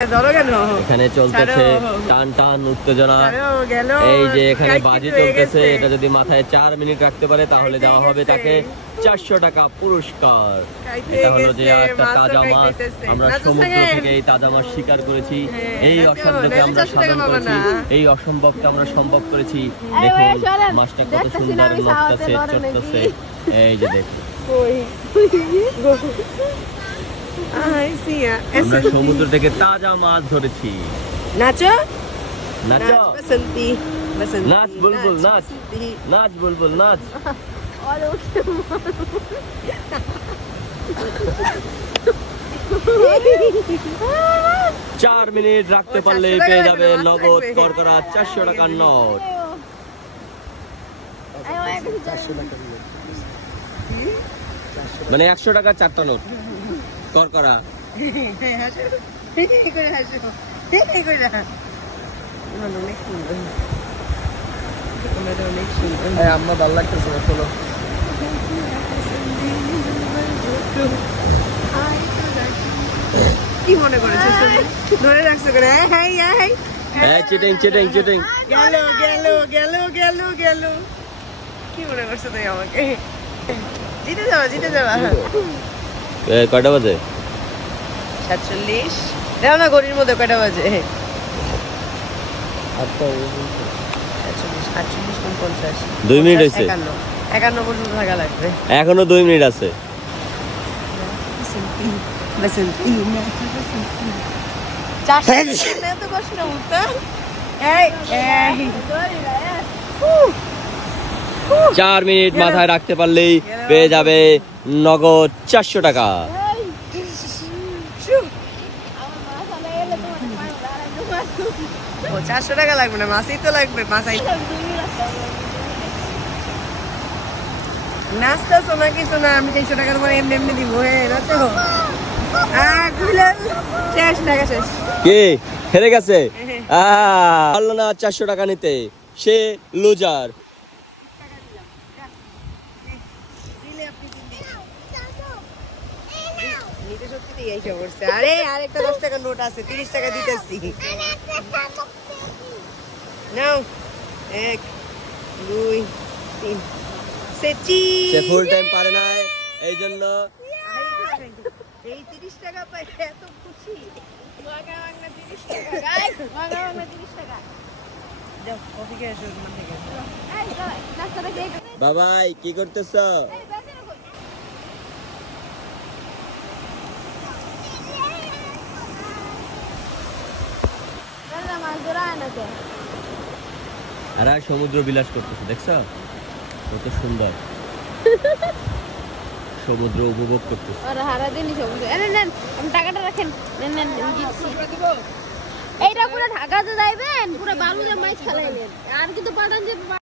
এখানে চলতেছে টান টান উত্তেজনা। এই যে এখানে বাজি চলতেছে, এটা যদি মাথায় 4 মিনিট রাখতে পারে তাহলে দেওয়া হবে তাকে 400 টাকা পুরস্কার। এটা হলো যে একটা তাজা মাছ, আমরা সমুদ্র থেকে এই তাজা মাছ শিকার করেছি। এই অসাধ্যকে আমরা সাধন করেছি, এই অসম্ভবকে আমরা সম্ভব করেছি। দেখুন মাছটা কত সুন্দর নড়তেছে চড়তেছে। এই যে দেখুন আমরা সমুদ্র থেকে তাজা মাছ ধরেছি। নাচো নাচো, বসন্তি বসন্তি নাচ বুলবুল নাচ, নাচ বুলবুল নাচ। 4 মিনিট রাখতে পারলেই পেয়ে যাবে নগদ করকরা 400 টাকার নোট। মানে 100 টাকা 4টা নোট করকরা। আমার ভালো লাগতেছে না, চলো। কি মনে করেছো ধরে রাখছো করে? Cheating cheating cheating. গেল গেল গেল গেল গেল। কি মনে করছো তুই আমাকে? জিতে যাওয়া জিতে যাওয়া। কয়টা বাজে? 47। দাও না ঘড়ির মধ্যে কয়টা বাজে? 2 মিনিট হয়েছে। 51 পর্যন্ত থাকা লাগবে। এখনো 2 মিনিট আছে। এত কষ্ট না উঠতে। 4 মিনিট মাথায় রাখতে পারলেই পেয়ে যাবে নগদ 400 টাকা। 400 টাকা লাগবে না, মাছই তো লাগবে। মাছাই নাস্তা সোনা কিছু না, আমি 400 টাকার উপরে এমনি এমনি দিব। নাচো শেষ, টাকা শেষ। কে হেরে গেছে? পারলো না 400 টাকা নিতে, সে লুজার। আরে আরেকটা 10 টাকার নোট আছে, 30 টাকা দিতেছি। নাও 1 2 3। সে ফুল টাইম পারে না, এই জন্য এই 30 টাকা পাই এত খুশি। বাবাই কি করতেছ? আর সমুদ্র বিলাস করতেছে, দেখছো কত সুন্দর সমুদ্র উপভোগ করতেছে। টাকাটা রাখেন, এইটা পুরো ঢাকাতে যাইবেন, পুরো বালুতে মাছ খেলাইলেন আর কিন্তু